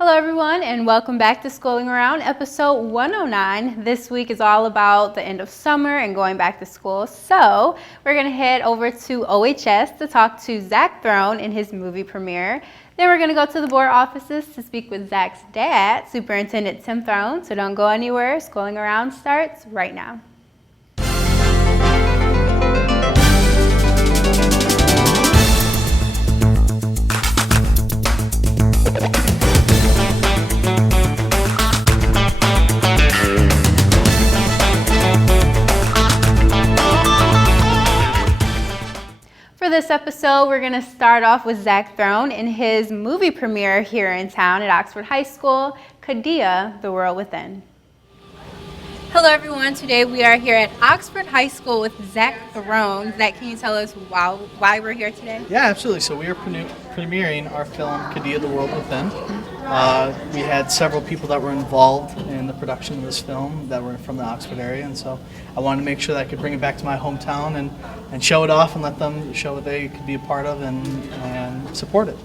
Hello everyone and welcome back to Schooling Around episode 109. This week is all about the end of summer and going back to school. So we're going to head over to OHS to talk to Zack in his movie premiere. Then we're going to go to the board offices to speak with Zack's dad, Superintendent Tim Throne. So don't go anywhere. Schooling Around starts right now. For this episode, we're going to start off with Zack Throne in his movie premiere here in town at Oxford High School, Cadia, The World Within. Hello everyone, today we are here at Oxford High School with Zack Throne. Zack, can you tell us why we're here today? Yeah, absolutely. So we are premiering our film, Cadia, The World Within. We had several people that were involved in the production of this film that were from the Oxford area, and so I wanted to make sure that I could bring it back to my hometown and show it off and let them show what they could be a part of and support it.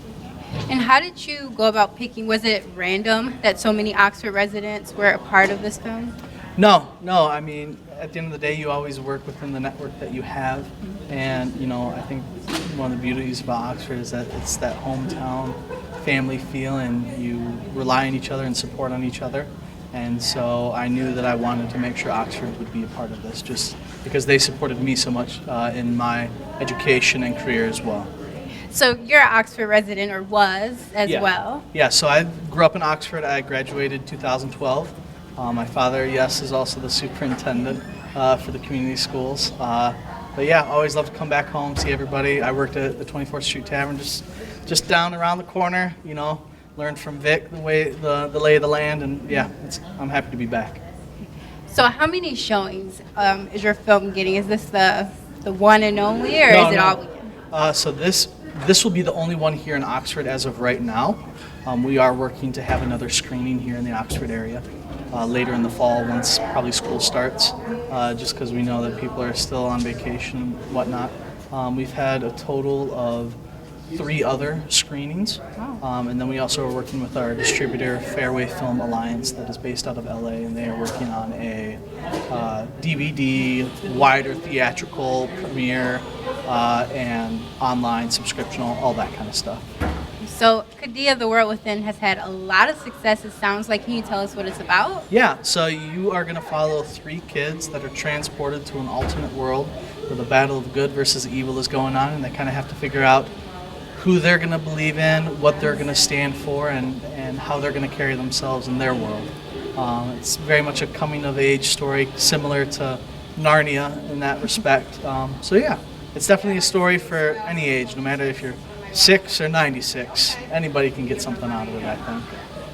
And how did you go about picking? Was it random that so many Oxford residents were a part of this film? No. I mean, at the end of the day, you always work within the network that you have, and I think one of the beauties about Oxford is that it's that hometown family feel, and you rely on each other and support on each other. And so I knew that I wanted to make sure Oxford would be a part of this, just because they supported me so much in my education and career as well. So you're an Oxford resident, or was as well? Yeah, so I grew up in Oxford. I graduated 2012. My father, is also the superintendent for the community schools. But yeah, always love to come back home, see everybody. I worked at the 24th Street Tavern, just down around the corner. Learned from Vic the lay of the land, and yeah, I'm happy to be back. So how many showings is your film getting? Is this the one and only, or is it all weekend? So this will be the only one here in Oxford as of right now. We are working to have another screening here in the Oxford area later in the fall, once probably school starts, just because we know that people are still on vacation and whatnot. We've had a total of 3 other screenings, and then we also are working with our distributor, Fairway Film Alliance, that is based out of LA, and they are working on a DVD, wider theatrical premiere, and online subscription, all that kind of stuff. So Cadia, The World Within has had a lot of success, it sounds like. Can you tell us what it's about? Yeah, so you are going to follow 3 kids that are transported to an alternate world where the battle of good versus evil is going on, and they kind of have to figure out who they're going to believe in, what they're going to stand for, and how they're going to carry themselves in their world. It's very much a coming-of-age story, similar to Narnia in that respect. So yeah, it's definitely a story for any age, no matter if you're 6 or 96. Anybody can get something out of it, I think.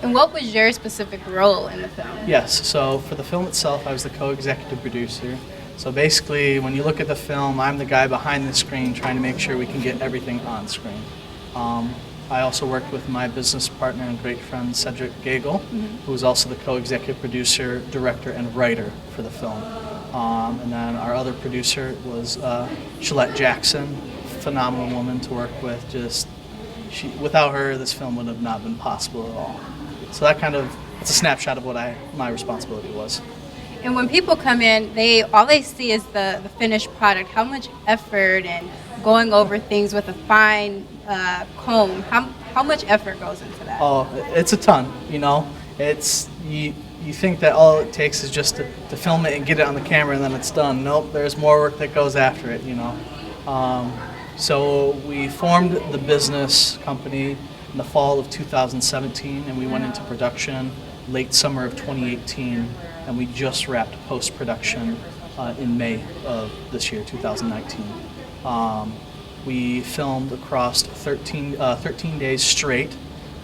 And what was your specific role in the film? Yes, so for the film itself, I was the co-executive producer. So basically, when you look at the film, I'm the guy behind the screen trying to make sure we can get everything on screen. I also worked with my business partner and great friend, Cedric Gagel, who was also the co-executive producer, director, and writer for the film. And then our other producer was Shalette Jackson, phenomenal woman to work with. Without her, this film would have not been possible at all. So it's a snapshot of what my responsibility was. And when people come in, all they see is the finished product. How much effort and going over things with a fine comb, how much effort goes into that? Oh, it's a ton, You think that all it takes is just to film it and get it on the camera and then it's done. Nope, there's more work that goes after it, So we formed the business company in the fall of 2017, and we went into production late summer of 2018, and we just wrapped post-production in May of this year, 2019. We filmed across 13 days straight,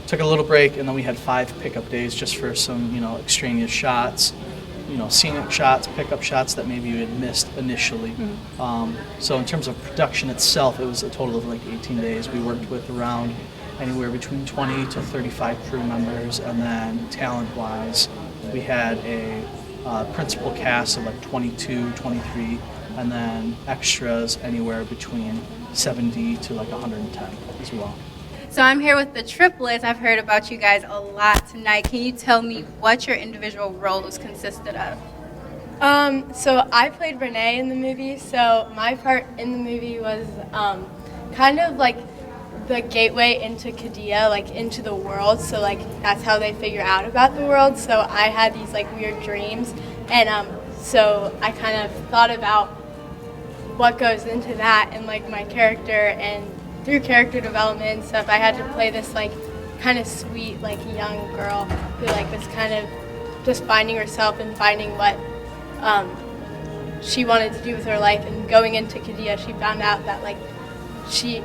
took a little break, and then we had 5 pickup days just for some extraneous shots, scenic shots, pickup shots that maybe you had missed initially. So in terms of production itself, it was a total of like 18 days. We worked with around anywhere between 20 to 35 crew members, and then talent-wise, we had a principal cast of like 22, 23, and then extras anywhere between 70 to like 110 as well. So I'm here with the triplets. I've heard about you guys a lot tonight. Can you tell me what your individual roles consisted of? So I played Renee in the movie. So my part in the movie was kind of like the gateway into Cadia, like into the world. So like that's how they figure out about the world. So I had these like weird dreams, and so I kind of thought about what goes into that and like my character, and through character development and stuff, I had to play this like kind of sweet like young girl who like was kind of just finding herself and finding what she wanted to do with her life. And going into Cadia, she found out that like she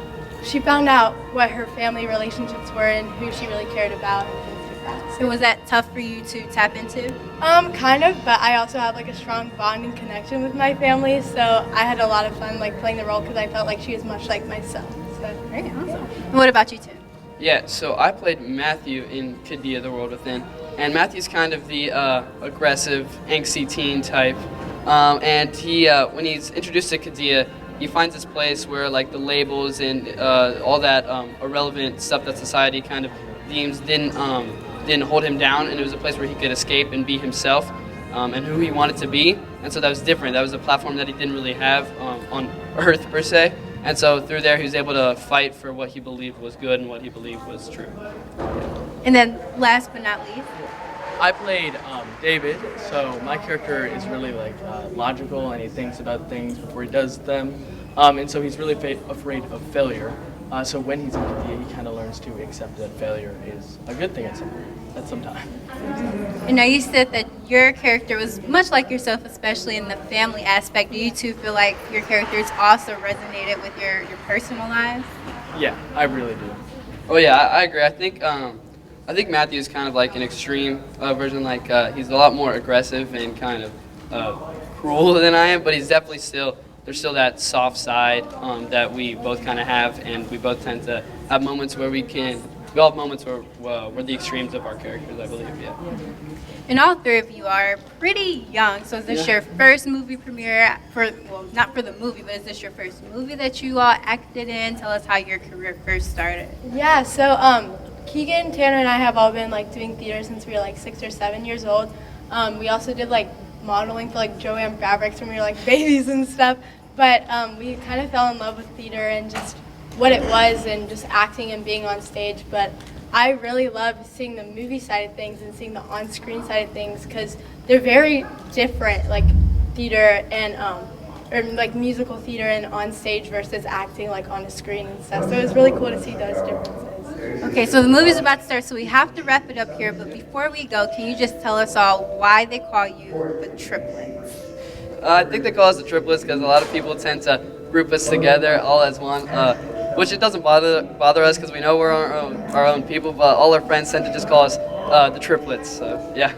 found out what her family relationships were and who she really cared about and things like that. So was that tough for you to tap into? Kind of, but I also have like a strong bond and connection with my family, so I had a lot of fun like playing the role because I felt like she was much like myself. So Very awesome. And what about you two? Yeah, so I played Matthew in Cadia, The World Within, and Matthew's kind of the aggressive, angsty teen type, and he, when he's introduced to Cadia, he finds this place where like the labels and all that irrelevant stuff that society kind of deems didn't hold him down, and it was a place where he could escape and be himself and who he wanted to be. And so that was different. That was a platform that he didn't really have on Earth per se. And so through there, he was able to fight for what he believed was good and what he believed was true. And then last but not least, I played David, so my character is really like logical, and he thinks about things before he does them, and so he's really afraid of failure. So when he's in Cadia, he kind of learns to accept that failure is a good thing at some time. and now you said that your character was much like yourself, especially in the family aspect. Do you two feel like your characters also resonated with your personal lives? Yeah, I really do. Oh yeah, I agree. I think Matthew is kind of like an extreme version. Like he's a lot more aggressive and kind of cruel than I am, but he's definitely there's still that soft side that we both kind of have, and we both tend to have moments where we all have moments where we're the extremes of our characters, I believe, yeah. And all three of you are pretty young, so is this your first movie premiere not for the movie, but is this your first movie that you all acted in? Tell us how your career first started. yeah, so Keegan, Tanner, and I have all been like doing theater since we were like 6 or 7 years old. We also did like modeling for like Joanne Fabrics when we were like babies and stuff. But we kind of fell in love with theater and just what it was and just acting and being on stage. But I really love seeing the movie side of things and seeing the on-screen side of things because they're very different, like theater and or like musical theater and on stage versus acting like on a screen and stuff. So it was really cool to see those differences. Okay, so the movie's about to start, so we have to wrap it up here. But before we go, can you just tell us all why they call you the triplets? I think they call us the triplets because a lot of people tend to group us together all as one, which it doesn't bother us because we know we're our own people, but all our friends tend to just call us the triplets, so yeah.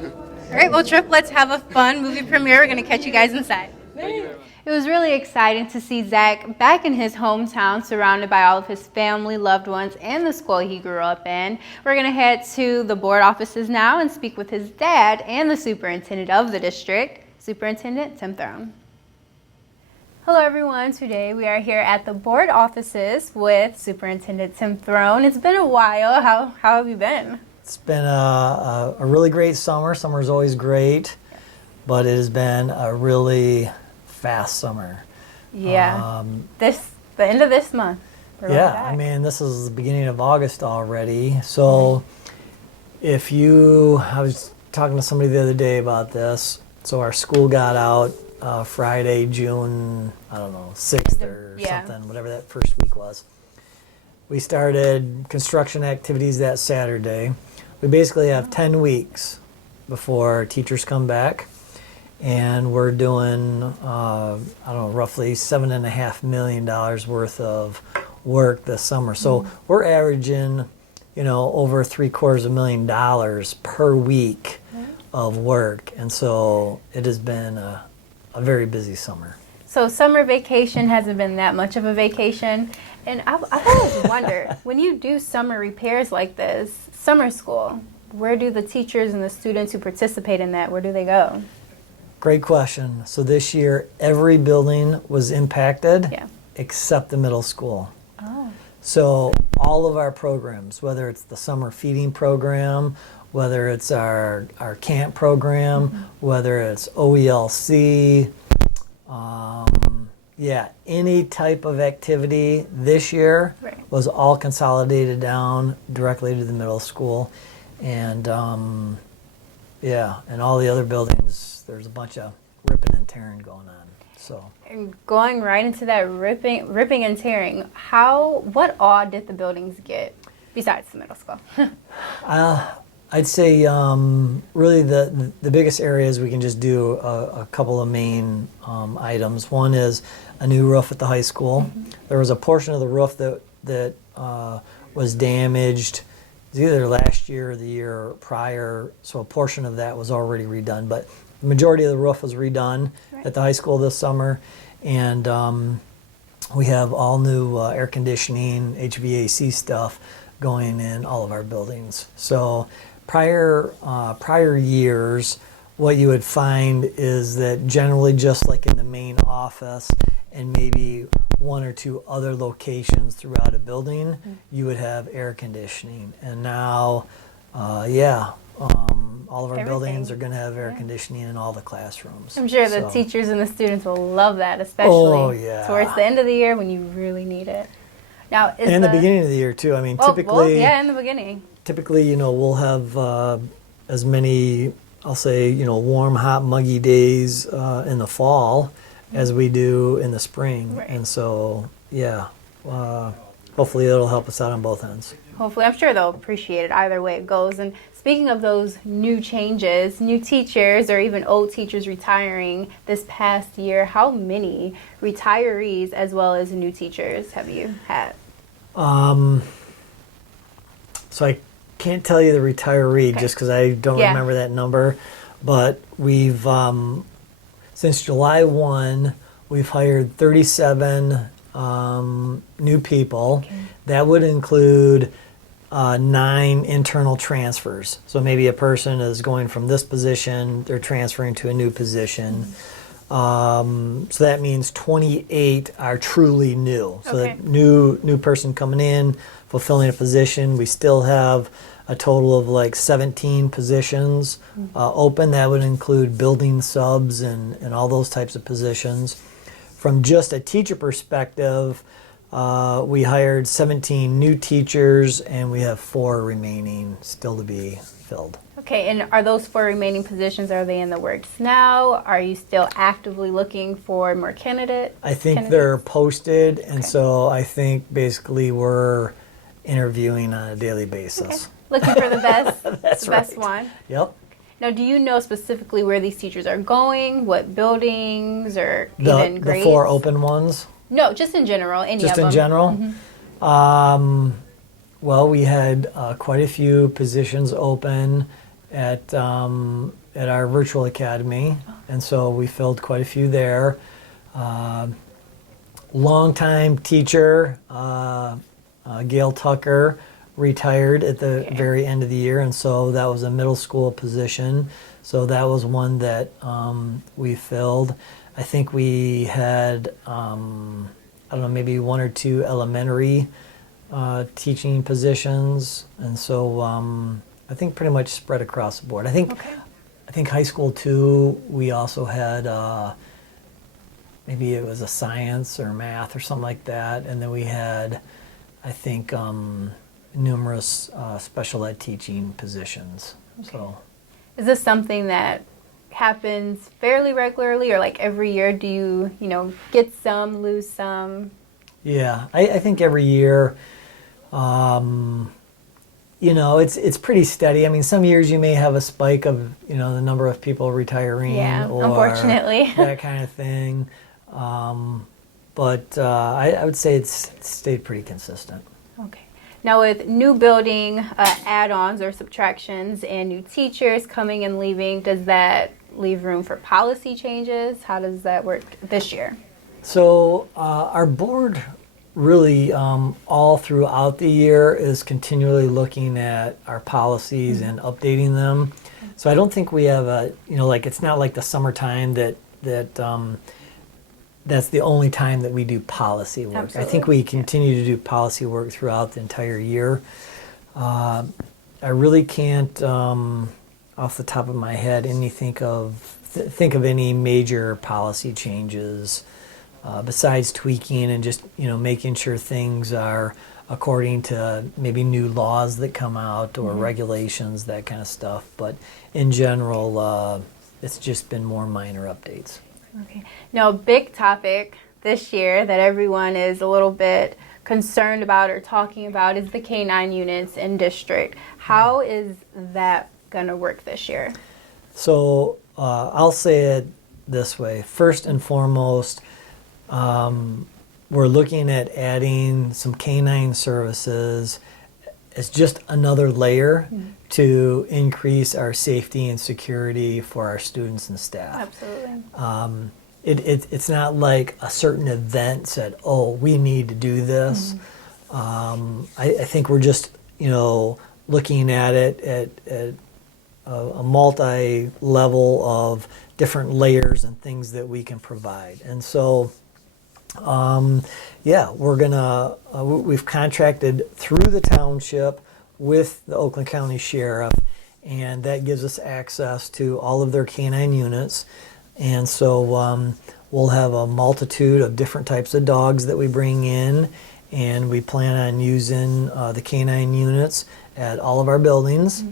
All right, well, triplets, have a fun movie premiere. We're going to catch you guys inside. Thank you very much. It was really exciting to see Zack back in his hometown, surrounded by all of his family, loved ones, and the school he grew up in. We're going to head to the board offices now and speak with his dad and the superintendent of the district, Superintendent Tim Throne. Hello everyone, today we are here at the board offices with Superintendent Tim Throne. It's been a while. How have you been? It's been a really great summer. Summer's always great, but it has been a really fast summer. Yeah, the end of this month. Yeah, I mean, this is the beginning of August already. So I was talking to somebody the other day about this. So our school got out Friday, June, 6th or something, whatever that first week was. We started construction activities that Saturday. We basically have 10 weeks before teachers come back. And we're doing, roughly $7.5 million worth of work this summer. So we're averaging, over $750,000 per week of work. And so it has been a very busy summer. So summer vacation hasn't been that much of a vacation. And I've always wondered, when you do summer repairs like this, summer school, where do the teachers and the students who participate in that, where do they go? Great question. So this year, every building was impacted except the middle school. Oh. So all of our programs, whether it's the summer feeding program, whether it's our camp program, whether it's OELC, any type of activity this year Right. was all consolidated down directly to the middle school. And and all the other buildings, there's a bunch of ripping and tearing going on. So And going right into that ripping and tearing, what all did the buildings get besides the middle school? I'd say really the biggest areas we can just do a couple of main items. One is a new roof at the high school. There was a portion of the roof that was damaged. It was either last year or the year prior, so a portion of that was already redone. But the majority of the roof was redone at the high school this summer, and we have all new air conditioning, HVAC stuff going in all of our buildings. So prior years, what you would find is that generally just like in the main office and maybe one or two other locations throughout a building, you would have air conditioning. And now, all of our buildings are going to have air conditioning in all the classrooms. I'm sure the teachers and the students will love that, especially towards the end of the year when you really need it. Now, and the beginning of the year too. I mean, typically, in the beginning. Typically, we'll have as many, I'll say, warm, hot, muggy days in the fall as we do in the spring. Right. And so, hopefully it'll help us out on both ends. Hopefully, I'm sure they'll appreciate it either way it goes. And speaking of those new changes, new teachers or even old teachers retiring this past year, how many retirees as well as new teachers have you had? So I can't tell you the retiree just because I don't remember that number, but we've since July 1, we've hired 37 new people. Okay. That would include 9 internal transfers. So maybe a person is going from this position, they're transferring to a new position. So that means 28 are truly new. So that new person coming in, fulfilling a position. We still have a total of like 17 positions open. That would include building subs and all those types of positions. From just a teacher perspective, we hired 17 new teachers and we have 4 remaining still to be filled. Okay, and are those 4 remaining positions, are they in the works now? Are you still actively looking for more candidates? I think they're posted, and so I think basically we're interviewing on a daily basis. Okay. Looking for the best, That's the best right. one. Yep. Now, do you know specifically where these teachers are going, what buildings, or even grades? The 4 open ones? No, just in general, any Just of them. in general? Well, we had quite a few positions open at our virtual academy, and so we filled quite a few there. Longtime teacher, Gail Tucker, retired at the very end of the year, and so that was a middle school position. So that was one that we filled. I think we had, maybe 1 or 2 elementary teaching positions, and so I think pretty much spread across the board. I think high school too. We also had maybe it was a science or math or something like that, and then we had, I think, numerous special ed teaching positions. So, is this something that happens fairly regularly, or like every year? Do you get some, lose some? Yeah, I think every year. It's pretty steady. I mean, some years you may have a spike of, the number of people retiring or unfortunately. that kind of thing. But I would say it's stayed pretty consistent. Okay. Now with new building add-ons or subtractions and new teachers coming and leaving, does that leave room for policy changes? How does that work this year? So our board really all throughout the year is continually looking at our policies and updating them. So I don't think we have it's not like the summertime that that's the only time that we do policy work. I think Absolutely. we continue to do policy work throughout the entire year. I really can't, off the top of my head, think of any major policy changes besides tweaking and just making sure things are according to maybe new laws that come out or regulations, that kind of stuff. But in general, it's just been more minor updates. Okay. Now, a big topic this year that everyone is a little bit concerned about or talking about is the K-9 units in district. How is that going to work this year? So I'll say it this way. First and foremost, we're looking at adding some K-9 services as just another layer to increase our safety and security for our students and staff. Absolutely. It's not like a certain event said, oh, we need to do this. I think we're just, looking at it at a multi-level of different layers and things that we can provide. And so, we're gonna, we've contracted through the township with the Oakland County Sheriff, and that gives us access to all of their K-9 units. And so we'll have a multitude of different types of dogs that we bring in, and we plan on using the K-9 units at all of our buildings.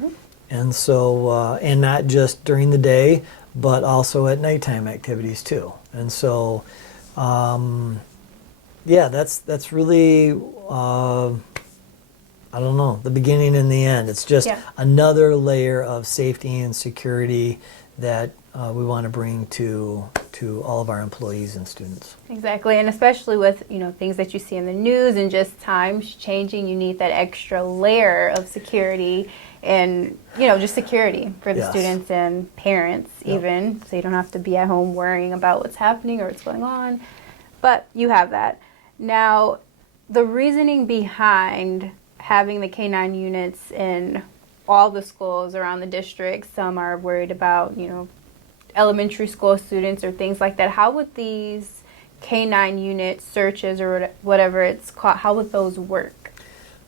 And so, and not just during the day, but also at nighttime activities too. And so, that's really, I don't know, the beginning and the end. It's just another layer of safety and security that we want to bring to all of our employees and students. Exactly, and especially with things that you see in the news and just times changing, you need that extra layer of security and just security for the students and parents even, so you don't have to be at home worrying about what's happening or what's going on. But you have that. Now, the reasoning behind having the K-9 units in all the schools around the district, some are worried about elementary school students or things like that. How would these K-9 unit searches or whatever it's called, how would those work?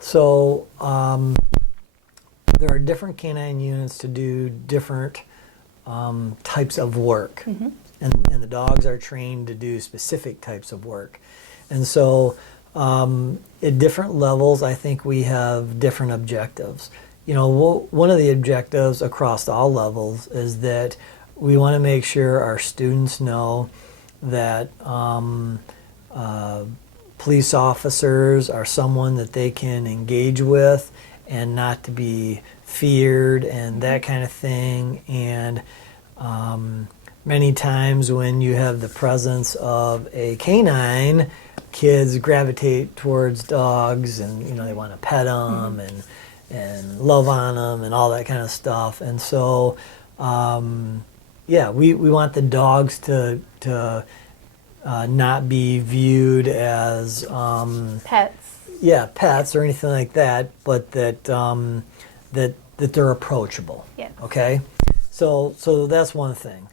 So there are different K-9 units to do different types of work. And the dogs are trained to do specific types of work. And so at different levels, I think we have different objectives. One of the objectives across all levels is that we want to make sure our students know that police officers are someone that they can engage with and not to be feared and that kind of thing. And many times when you have the presence of a K-9, kids gravitate towards dogs and they want to pet them and love on them and all that kind of stuff. And so we want the dogs to not be viewed as Pets. Pets or anything like that, but that they're approachable. Okay, so that's one thing.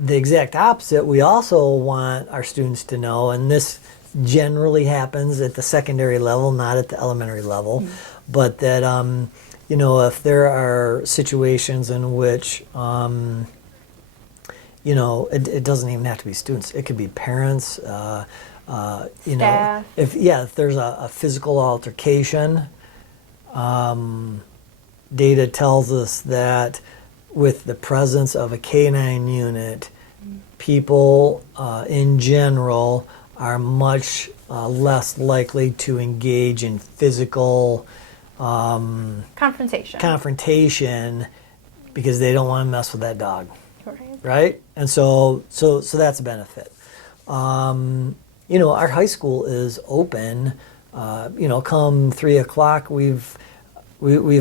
The exact opposite, we also want our students to know, and this generally happens at the secondary level, not at the elementary level, but that if there are situations in which it doesn't even have to be students. It could be parents. Staff. If there's a physical altercation, data tells us that with the presence of a K-9 unit, people in general are much less likely to engage in physical confrontation because they don't want to mess with that dog. Right? And so that's a benefit. Our high school is open. Come 3 o'clock, we've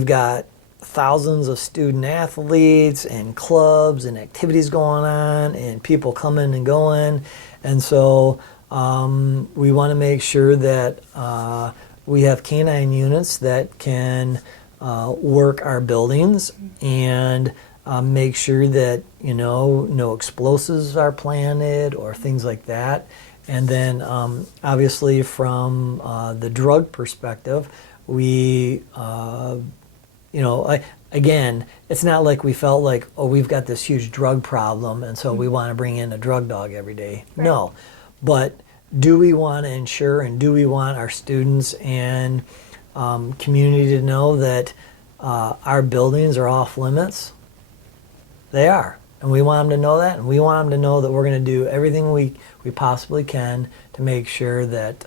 got thousands of student athletes and clubs and activities going on and people coming and going. And so we want to make sure that we have K-9 units that can work our buildings, and make sure that, no explosives are planted or things like that. And then obviously from the drug perspective, we, again, it's not like we felt like, oh, we've got this huge drug problem and so we want to bring in a drug dog every day. Right. No. But do we want to ensure and do we want our students and community to know that our buildings are off limits? They are. And we want them to know that, and we want them to know that we're going to do everything we possibly can to make sure that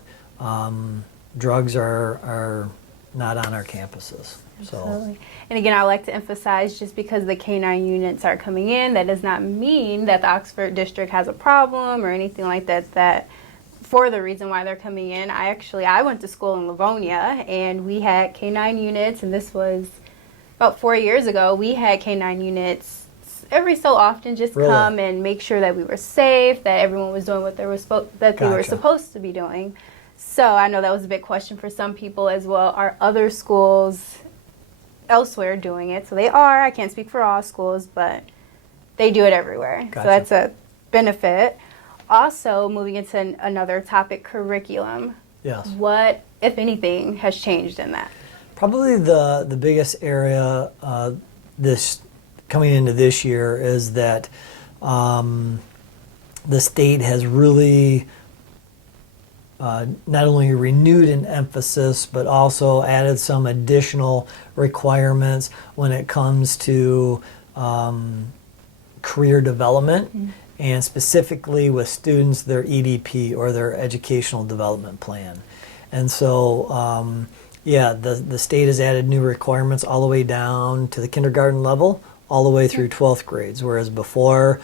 drugs are not on our campuses. Absolutely. And again, I like to emphasize, just because the K-9 units are coming in, that does not mean that the Oxford district has a problem or anything like that. That for the reason why they're coming in, I went to school in Livonia, and we had K-9 units, and this was about 4 years ago. We had K-9 units every so often just Really? come and make sure that we were safe, that everyone was doing what they were Gotcha. supposed to be doing. So I know that was a big question for some people as well. Are other schools elsewhere doing it? So they are. I can't speak for all schools, but they do it everywhere. Gotcha. So that's a benefit. Also, moving into another topic, curriculum. Yes. What, if anything, has changed in that? Probably the biggest area this coming into this year is that the state has really not only renewed an emphasis but also added some additional requirements when it comes to career development, and specifically with students, their EDP or their educational development plan. And so the state has added new requirements all the way down to the kindergarten level, all the way through 12th grades, whereas before,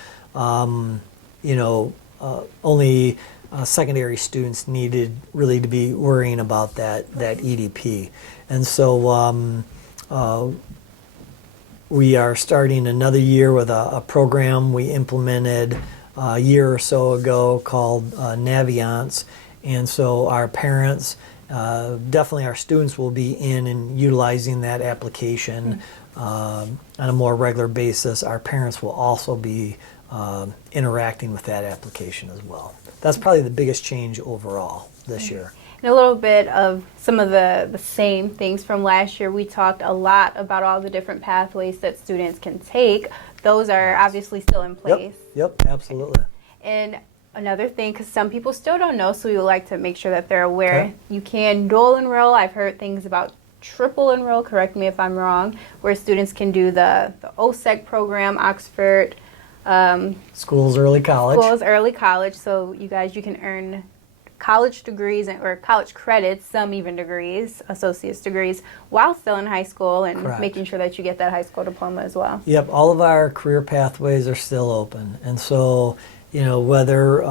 only secondary students needed really to be worrying about that EDP. And so we are starting another year with a program we implemented a year or so ago called Naviance. And so our parents, definitely our students, will be in and utilizing that application on a more regular basis. Our parents will also be interacting with that application as well. That's probably the biggest change overall this year. And a little bit of some of the same things from last year. We talked a lot about all the different pathways that students can take. Those are obviously still in place. Yep, absolutely. And another thing, because some people still don't know, so we would like to make sure that they're aware. Okay. You can dual enroll. I've heard things about triple enroll, correct me if I'm wrong, where students can do the OSEC program, Oxford Schools Early College. Schools Early College. So you can earn college degrees or college credits, some even degrees, associate's degrees, while still in high school, and Correct. making sure that you get that high school diploma as well. Yep, all of our career pathways are still open. And so, whether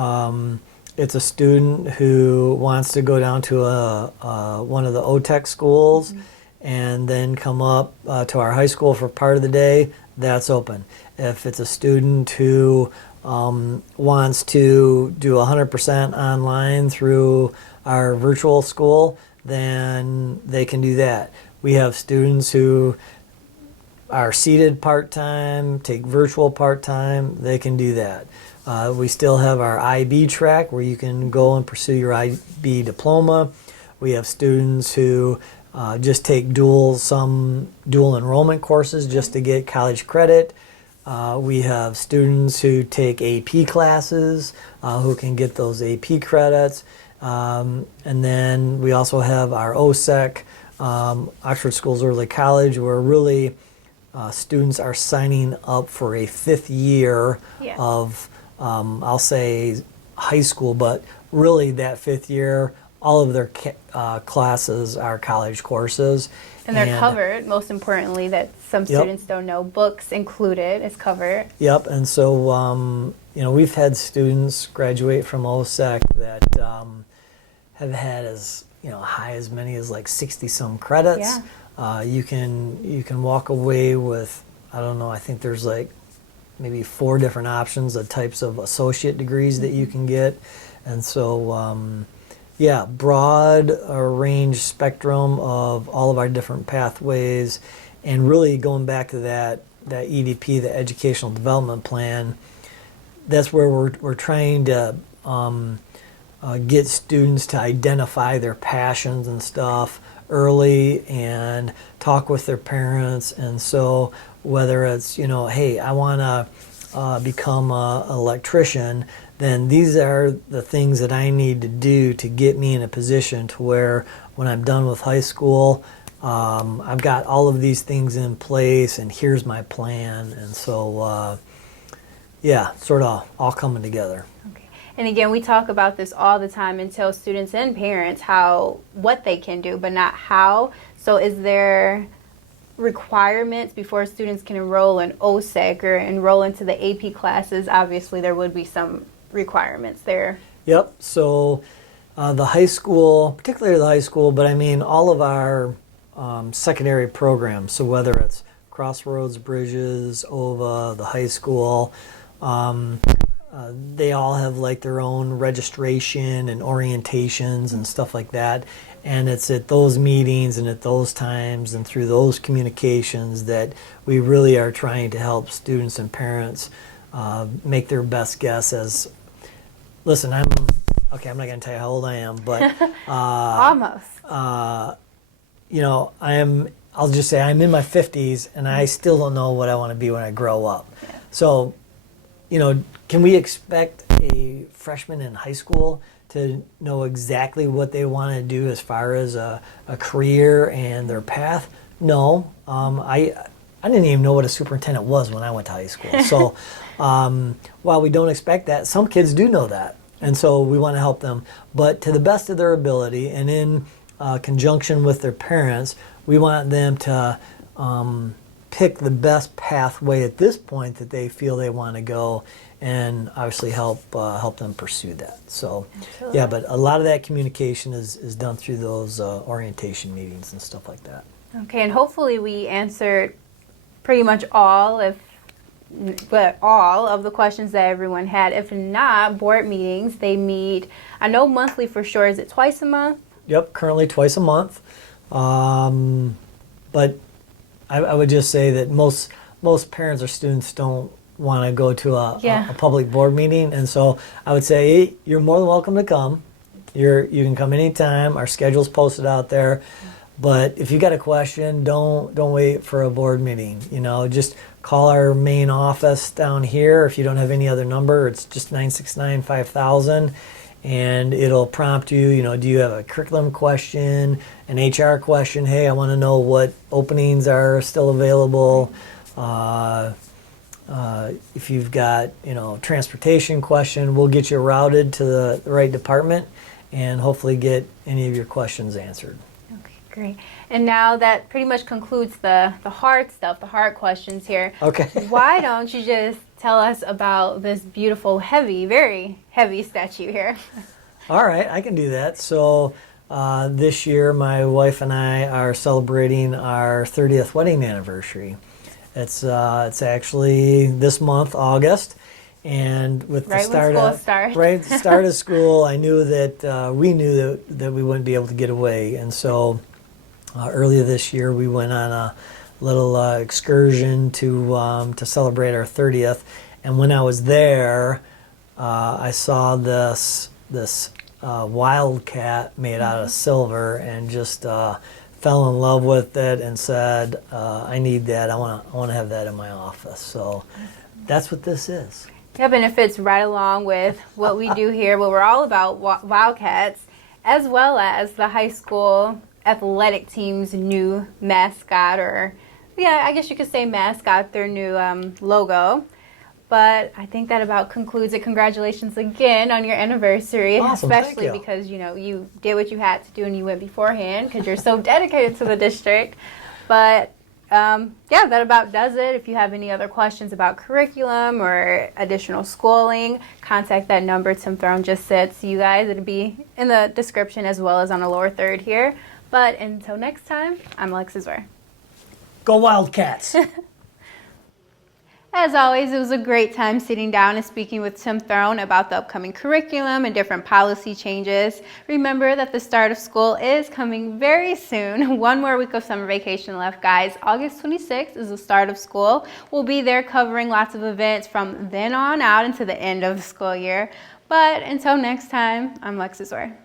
it's a student who wants to go down to one of the OTEC schools and then come up to our high school for part of the day, that's open. If it's a student who wants to do 100% online through our virtual school, then they can do that. We have students who are seated part-time, take virtual part-time, they can do that. We still have our IB track where you can go and pursue your IB diploma. We have students who just take dual enrollment courses just to get college credit. We have students who take AP classes who can get those AP credits. And then we also have our OSEC, Oxford Schools Early College, where really students are signing up for a 5th year of, I'll say, high school, but really that 5th year, all of their classes are college courses. And they're covered, most importantly, that some students don't know. Books included is covered. Yep, and so, we've had students graduate from OSEC that have had as high as many as like 60-some credits. Yeah. You can walk away with, I don't know, I think there's like maybe 4 different options of types of associate degrees that you can get. And so, broad range spectrum of all of our different pathways, and really going back to that that EDP, the Educational Development Plan, that's where we're trying to get students to identify their passions and stuff early and talk with their parents. And so whether it's, hey, I want to become an electrician, then these are the things that I need to do to get me in a position to where when I'm done with high school, I've got all of these things in place and here's my plan. And so, sort of all coming together. Okay. And again, we talk about this all the time and tell students and parents what they can do, but not how. So is there requirements before students can enroll in OSEC or enroll into the AP classes? Obviously, there would be some requirements there. Yep. So the high school, particularly the high school, but I mean all of our secondary programs. So whether it's Crossroads, Bridges, OVA, the high school, they all have like their own registration and orientations and stuff like that. And it's at those meetings and at those times and through those communications that we really are trying to help students and parents make their best guess as, listen, I'm not going to tell you how old I am, but Almost. I'll just say I'm in my 50s and I still don't know what I want to be when I grow up. Yeah. So, can we expect a freshman in high school to know exactly what they want to do as far as a career and their path? No. I didn't even know what a superintendent was when I went to high school. So while we don't expect that, some kids do know that. And so we want to help them. But to the best of their ability and in conjunction with their parents, we want them to pick the best pathway at this point that they feel they want to go, and obviously help them pursue that. So, absolutely. Yeah, but a lot of that communication is done through those orientation meetings and stuff like that. Okay, and hopefully we answered pretty much all of the questions that everyone had. If not, board meetings, they meet, I know monthly for sure. Is it twice a month? Yep, currently twice a month. But I would just say that most parents or students don't want to go to a public board meeting, and so I would say, hey, you're more than welcome to come. You can come anytime. Our schedule's posted out there. But if you got a question, don't wait for a board meeting. Just call our main office down here. If you don't have any other number, it's just 969-5000. And it'll prompt you, do you have a curriculum question, an HR question? Hey, I want to know what openings are still available. If you've got, transportation question, we'll get you routed to the right department and hopefully get any of your questions answered. Okay, great. And now that pretty much concludes the hard stuff, the hard questions here. Okay. Why don't you just tell us about this beautiful, very heavy statue here? All right, I can do that. So this year, my wife and I are celebrating our 30th wedding anniversary. It's actually this month, August, and with the start of school, I knew that we knew that we wouldn't be able to get away, and so earlier this year we went on a little excursion to celebrate our 30th. And when I was there, I saw this wildcat made out of silver, and just fell in love with it and said, "I need that. I want to have that in my office." So that's what this is. Yep, and it fits right along with what we do here. What we're all about, Wildcats, as well as the high school athletic team's new mascot, or I guess you could say mascot, their new logo. But I think that about concludes it. Congratulations again on your anniversary, awesome, especially because you did what you had to do and you went beforehand because you're so dedicated to the district. But that about does it. If you have any other questions about curriculum or additional schooling, contact that number Tim Throne just said to you guys. It'll be in the description as well as on the lower third here. But until next time, I'm Alexis Ware. Go Wildcats! As always, it was a great time sitting down and speaking with Tim Throne about the upcoming curriculum and different policy changes. Remember that the start of school is coming very soon. One more week of summer vacation left, guys. August 26th is the start of school. We'll be there covering lots of events from then on out into the end of the school year. But until next time, I'm Lexis Orr.